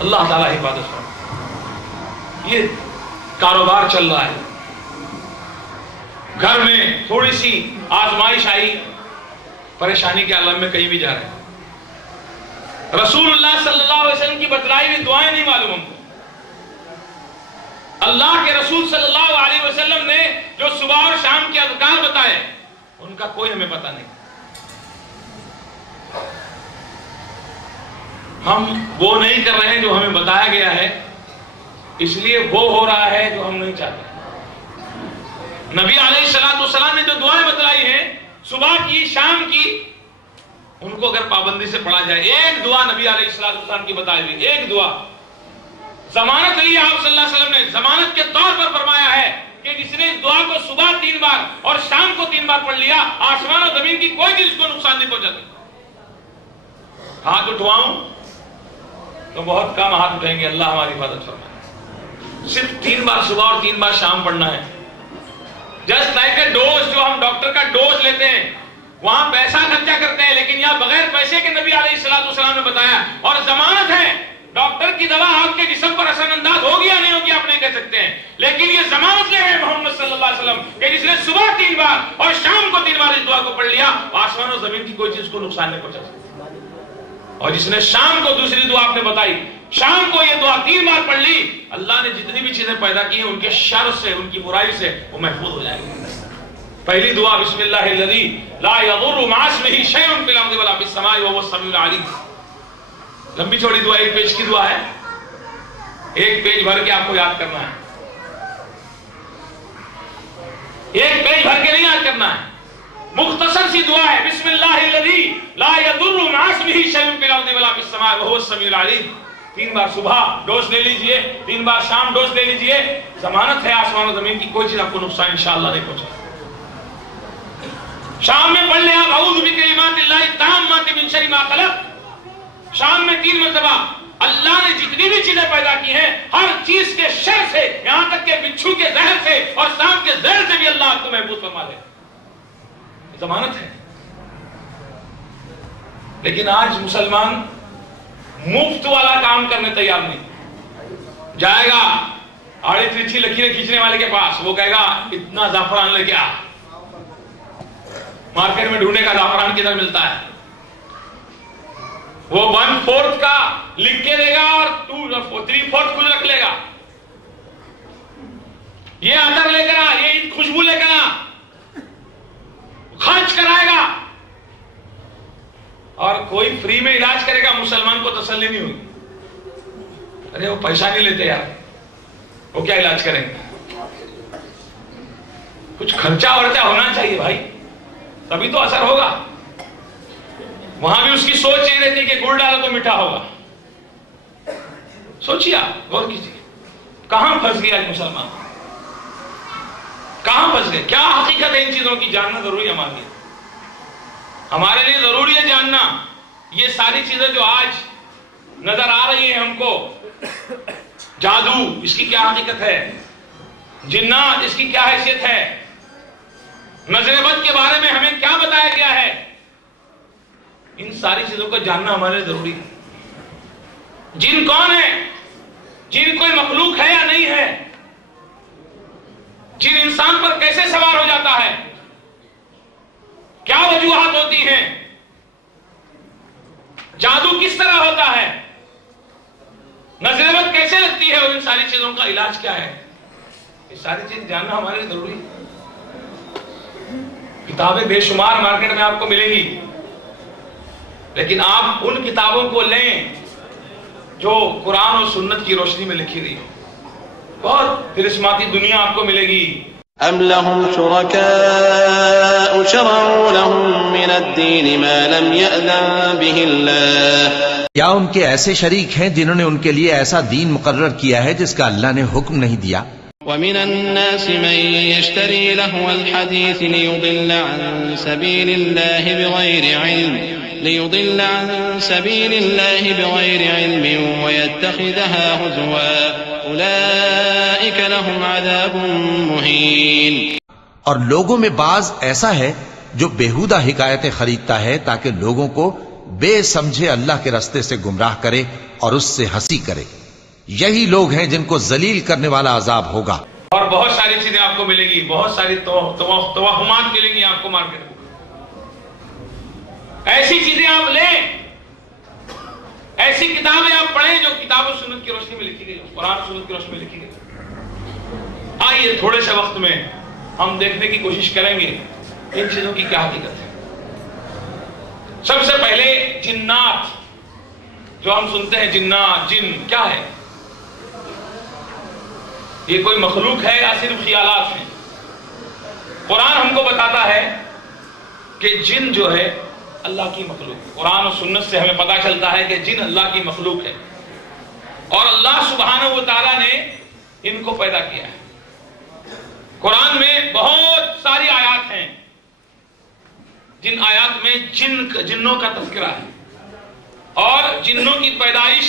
اللہ تعالیٰ حفاظت فرمائے۔ یہ کاروبار چل رہا ہے، گھر میں تھوڑی سی آزمائش آئی، پریشانی کے عالم میں کہیں بھی جا رہے ہیں۔ رسول اللہ صلی اللہ علیہ وسلم کی بتلائی ہوئی دعائیں نہیں معلوم ہم کو۔ اللہ کے رسول صلی اللہ علیہ وسلم نے جو صبح اور شام کے اذکار بتائے ان کا کوئی ہمیں پتہ نہیں۔ ہم وہ نہیں کر رہے ہیں جو ہمیں بتایا گیا ہے، اس لیے وہ ہو رہا ہے جو ہم نہیں چاہتے۔ نبی علیہ الصلوۃ والسلام نے جو دعائیں بتلائی ہیں صبح کی شام کی، ان کو اگر پابندی سے پڑھا جائے، ایک دعا نبی علیہ الصلوۃ والسلام کی بتائی ہوئی، ایک دعا ضمانت لی آپ صلی اللہ علیہ وسلم نے، ضمانت کے طور پر فرمایا ہے کہ جس نے اس دعا کو صبح 3 بار اور شام کو 3 بار پڑھ لیا، آسمان اور زمین کی کوئی چیز کو نقصان نہیں پہنچا سکتا۔ ہاتھ اٹھواؤں تو بہت کم ہاتھ اٹھیں گے، اللہ ہماری حفاظت فرمائے۔ صرف 3 بار صبح اور 3 بار شام پڑھنا ہے، جسٹ لائک اے ڈوز، جو ہم ڈاکٹر کا ڈوز لیتے ہیں، وہاں پیسہ خرچہ کرتے ہیں، لیکن یہاں بغیر پیسے کے نبی علیہ الصلوۃ والسلام نے بتایا، اور ضمانت ہے ڈاکٹر کی دوا آپ کے جسم پر اثر انداز ہوگی یا نہیں ہوگی آپ نہیں کہہ سکتے ہیں، لیکن یہ ضمانت لے ہیں محمد صلی اللہ علیہ وسلم کہ جس نے صبح 3 بار اور شام کو 3 بار اس دعا کو پڑھ لیا، آسمان اور زمین کی کوئی چیز کو نقصان نہیں پہنچا سکتی۔ اور جس نے شام کو دوسری دعا آپ نے بتائی، شام کو یہ دعا 3 بار پڑھ لی، اللہ نے جتنی بھی چیزیں پیدا کی ہیں ان کے شر سے، ان کی برائی سے وہ محفوظ ہو جائیں گے۔ پہلی دعا بسم اللہ الذی لا یضر مع اسمہ شیء فی الارض ولا فی السماء وهو السمیع العلیم۔ لمبی چوڑی دعا، 1 پیج کی دعا ہے، 1 پیج بھر کے آپ کو یاد کرنا ہے، 1 پیج بھر کے نہیں یاد کرنا ہے، مختصر سی دعا ہے، بسم اللہ الذی لا یضر مع اسمہ شیء فی الارض ولا فی السماء وهو السمیع العلیم۔ 3 بار صبح ڈوز لے لیجئے، 3 بار شام ڈوز لے لیجئے، ضمانت ہے آسمان و زمین کی کوئی چیز آپ کو نقصان انشاءاللہ نہیں پہنچے۔ شام میں پڑھ لیں آپ اعوذ بکلمات اللہ التامات من شر ما خلق، شام میں 3 مرتبہ۔ اللہ نے جتنی بھی چیزیں پیدا کی ہیں ہر چیز کے شر سے، یہاں تک کہ بچھو کے زہر سے اور سانپ کے زہر سے بھی اللہ آپ کو محفوظ فرما دے، ضمانت ہے۔ لیکن آج مسلمان مفت والا کام کرنے تیار نہیں، جائے گا آڑی ترچھی لکیریں کھینچنے والے کے پاس، وہ کہے گا اتنا زعفران لے کے آ، مارکیٹ میں ڈھونڈنے کا زعفران کدھر ملتا ہے، وہ 1/4 کا لکھ کے دے گا اور 3/4 کچھ رکھ لے گا، یہ عطر لے کر آ، یہ خوشبو لے کر آ، خرچ کرائے گا، اور کوئی فری میں علاج کرے گا، مسلمان کو تسلی نہیں ہوگی، ارے وہ پیسہ نہیں لیتے یار، وہ کیا علاج کریں گے، کچھ خرچہ ورچہ ہونا چاہیے بھائی، تبھی تو اثر ہوگا۔ وہاں بھی اس کی سوچ یہ رہتی کہ گڑ ڈالو تو میٹھا ہوگا، سوچیے آپ، غور کیجیے، کہاں پھنس گیا مسلمان، کہاں پھنس گئے؟ کیا حقیقت ہے ان چیزوں کی جاننا ضروری ہے ہمارے لیے، ہمارے لیے ضروری ہے جاننا۔ یہ ساری چیزیں جو آج نظر آ رہی ہیں ہم کو، جادو اس کی کیا حقیقت ہے، جنات اس کی کیا حیثیت ہے، نظر بد کے بارے میں ہمیں کیا بتایا گیا ہے، ان ساری چیزوں کو جاننا ہمارے لیے ضروری ہے۔ جن کون ہے، جن کوئی مخلوق ہے یا نہیں ہے، جن انسان پر کیسے سوار ہو جاتا ہے، کیا وجوہات ہوتی ہیں، جادو کس طرح ہوتا ہے، نظر بد کیسے لگتی ہے، اور ان ساری چیزوں کا علاج کیا ہے، یہ ساری چیز جاننا ہمارے لیے ضروری ہے۔ کتابیں بے شمار مارکیٹ میں آپ کو ملیں گی، لیکن آپ ان کتابوں کو لیں جو قرآن اور سنت کی روشنی میں لکھی گئی، بہت طرزماتی دنیا آپ کو ملے گی۔ ام لهم شركاء شرعوا لهم من الدين ما لم يأذن به الله، یا ان کے ایسے شریک ہیں جنہوں نے ان کے لیے ایسا دین مقرر کیا ہے جس کا اللہ نے حکم نہیں دیا۔ ومن الناس من يشتري لهو الحديث ليضل عن سبيل الله بغير علم ويتخذها هزوا أولئك لهم عذاب مهين۔ اور لوگوں میں بعض ایسا ہے جو بیہودہ حکایتیں خریدتا ہے تاکہ لوگوں کو بے سمجھے اللہ کے راستے سے گمراہ کرے اور اس سے ہنسی کرے. یہی لوگ ہیں جن کو ذلیل کرنے والا عذاب ہوگا. اور بہت ساری چیزیں آپ کو ملیں گی، بہت ساری توہمات ملیں گی آپ کو مارکیٹ میں. ایسی چیزیں آپ لیں، ایسی کتابیں آپ پڑھیں جو کتاب و سنت کی روشنی میں لکھی گئی، قرآن و سنت کی روشنی میں لکھی گئی. آئیے تھوڑے سے وقت میں ہم دیکھنے کی کوشش کریں گے ان چیزوں کی کیا حقیقت ہے. سب سے پہلے جنات، جو ہم سنتے ہیں جنات، جن کیا ہے؟ یہ کوئی مخلوق ہے یا صرف خیالات ہیں؟ قرآن ہم کو بتاتا ہے کہ جن جو ہے اللہ کی مخلوق. قرآن و سنت سے ہمیں پتا چلتا ہے کہ جن اللہ کی مخلوق ہے اور اللہ سبحانہ و تعالیٰ نے ان کو پیدا کیا ہے. قرآن میں بہت ساری آیات ہیں جن آیات میں جنوں کا تذکرہ ہے اور جنوں کی پیدائش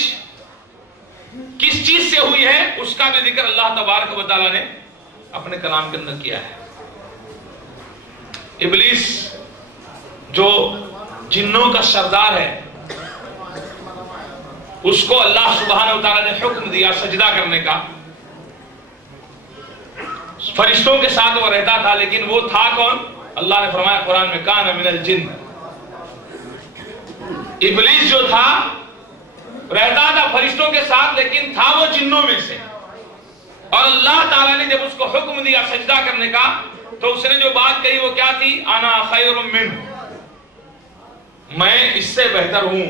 کس چیز سے ہوئی ہے اس کا بھی ذکر اللہ تبارک و تعالیٰ نے اپنے کلام کے اندر کیا ہے. ابلیس جو جنوں کا سردار ہے اس کو اللہ سبحانہ و تعالیٰ نے حکم دیا سجدہ کرنے کا. فرشتوں کے ساتھ وہ رہتا تھا لیکن وہ تھا کون؟ اللہ نے فرمایا قرآن میں کان من الجن. ابلیس جو تھا رہتا تھا فرشتوں کے ساتھ لیکن تھا وہ جنوں میں سے. اور اللہ تعالیٰ نے جب اس کو حکم دیا سجدہ کرنے کا تو اس نے جو بات کہی وہ کیا تھی؟ انا خیر منہ، میں اس سے بہتر ہوں.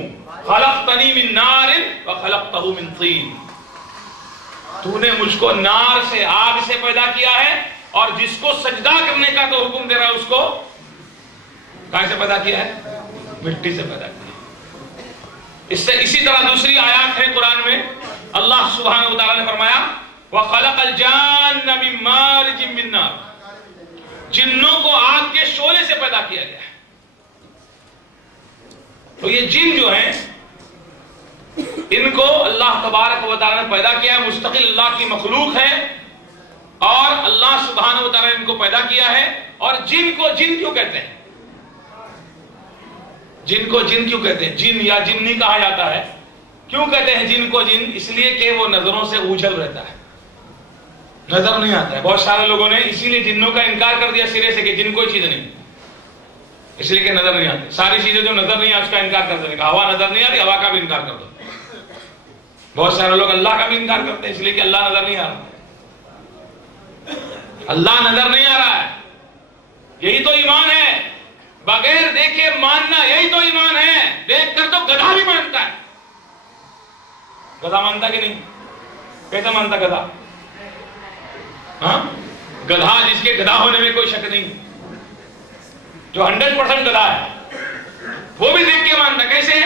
خلقتنی من نار وخلقتہ من طین، تو نے مجھ کو نار سے، آگ سے پیدا کیا ہے اور جس کو سجدہ کرنے کا تو حکم دے رہا ہے اس کو کہاں سے پیدا کیا ہے؟ مٹی سے پیدا کیا. اسی طرح دوسری آیات ہے قرآن میں اللہ سبحانہ و تعالیٰ نے فرمایا وَخَلَقَ الْجَانَّ مِن مَارِجٍ مِّن نَارٍ، جنوں کو آگ کے شعلے سے پیدا کیا گیا ہے. تو یہ جن جو ہیں ان کو اللہ تبارک و تعالیٰ نے پیدا کیا ہے، مستقل اللہ کی مخلوق ہے اور اللہ سبحانہ و تعالیٰ نے ان کو پیدا کیا ہے. اور جن کو جن کیوں کہتے ہیں؟ جن کو جن کیوں کہتے ہیں؟ جن یا جنی کہا جاتا ہے. کیوں کہتے ہیں جن کو جن؟ اس لیے کہ وہ نظروں سے اوجھل رہتا ہے، نظر نہیں آتا ہے. بہت سارے لوگوں نے اسی لیے جنوں کا انکار کر دیا سرے سے کہ جن کوئی چیز نہیں، اس لیے کہ نظر نہیں آتی. ساری چیزیں جو نظر نہیں آتی اس کا انکار کر دینے کا. ہوا نظر نہیں آتی، ہوا کا بھی انکار کر دو. بہت سارے لوگ اللہ کا بھی انکار کرتے ہیں اس لیے کہ اللہ نظر نہیں آ رہا. اللہ نظر نہیں آ رہا ہے، یہی تو ایمان ہے. بغیر دیکھے ماننا یہی تو ایمان ہے. دیکھ کر تو گدھا بھی مانتا ہے. گدھا مانتا کہ نہیں؟ کیسے مانتا گدھا؟ ہاں، گدھا جس کے گدھا ہونے میں کوئی شک نہیں، جو 100% گدھا ہے وہ بھی دیکھ کے مانتا. کیسے؟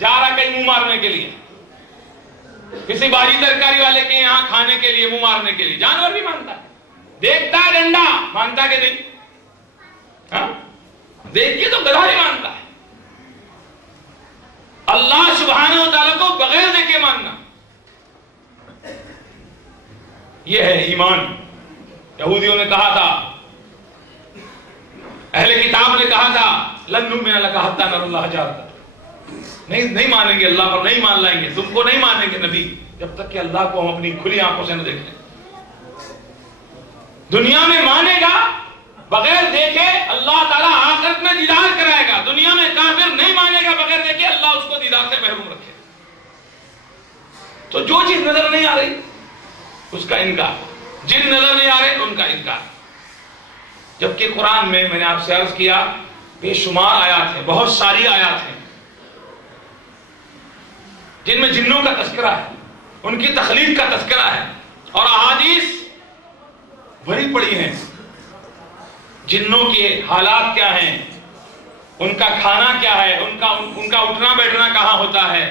جا رہا کہیں منہ مارنے کے لیے، کسی بھاجی ترکاری والے کے یہاں کھانے کے لیے، منہ مارنے کے لیے. جانور بھی مانتا ہے، دیکھتا ہے ڈنڈا، مانتا کہ نہیں؟ ہاں، دیکھ کے تو گدھا بھی مانتا ہے. اللہ سبحانہ و تعالیٰ کو بغیر دیکھے ماننا یہ ہے ایمان. یہودیوں نے کہا تھا، اہل کتاب نے کہا تھا لن نؤمن لک حتی نری اللہ جہرۃ، نہیں مانیں گے اللہ پر، نہیں مان لائیں گے تم کو، نہیں مانیں گے نبی جب تک کہ اللہ کو ہم اپنی کھلی آنکھوں سے نہ دیکھ لیں. دنیا میں مانے گا بغیر دیکھے، اللہ تعالیٰ آخرت میں دیدار کرائے گا. دنیا میں کافر نہیں مانے گا بغیر دیکھے، اللہ اس کو دیدار سے محروم رکھے. تو جو چیز نظر نہیں آ رہی اس کا انکار، جن نظر نہیں آ رہے ان کا انکار. جبکہ قرآن میں نے آپ سے عرض کیا بے شمار آیات ہیں، بہت ساری آیات ہیں جن میں جنوں کا تذکرہ ہے، ان کی تخلیق کا تذکرہ ہے. اور احادیث بھری پڑی ہیں جنوں کے حالات کیا ہیں، ان کا کھانا کیا ہے، ان کا اٹھنا بیٹھنا کہاں ہوتا ہے،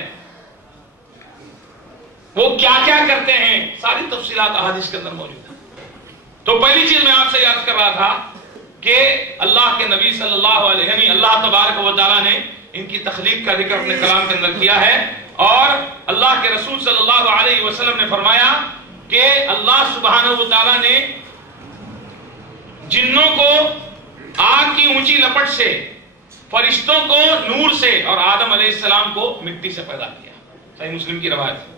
وہ کیا کیا کرتے ہیں، ساری تفصیلات احادیث کے اندر موجود ہیں. تو پہلی چیز میں آپ سے یاد کر رہا تھا کہ اللہ کے نبی صلی اللہ علیہ یعنی اللہ تبارک و تعالیٰ نے ان کی تخلیق کا ذکر اپنے کلام کے اندر کیا ہے. اور اللہ کے رسول صلی اللہ علیہ وسلم نے فرمایا کہ اللہ سبحانہ و تعالیٰ نے جنوں کو آگ کی اونچی لپٹ سے فرشتوں کو نور سے اور آدم علیہ السلام کو مٹی سے پیدا کیا. صحیح مسلم کی روایت.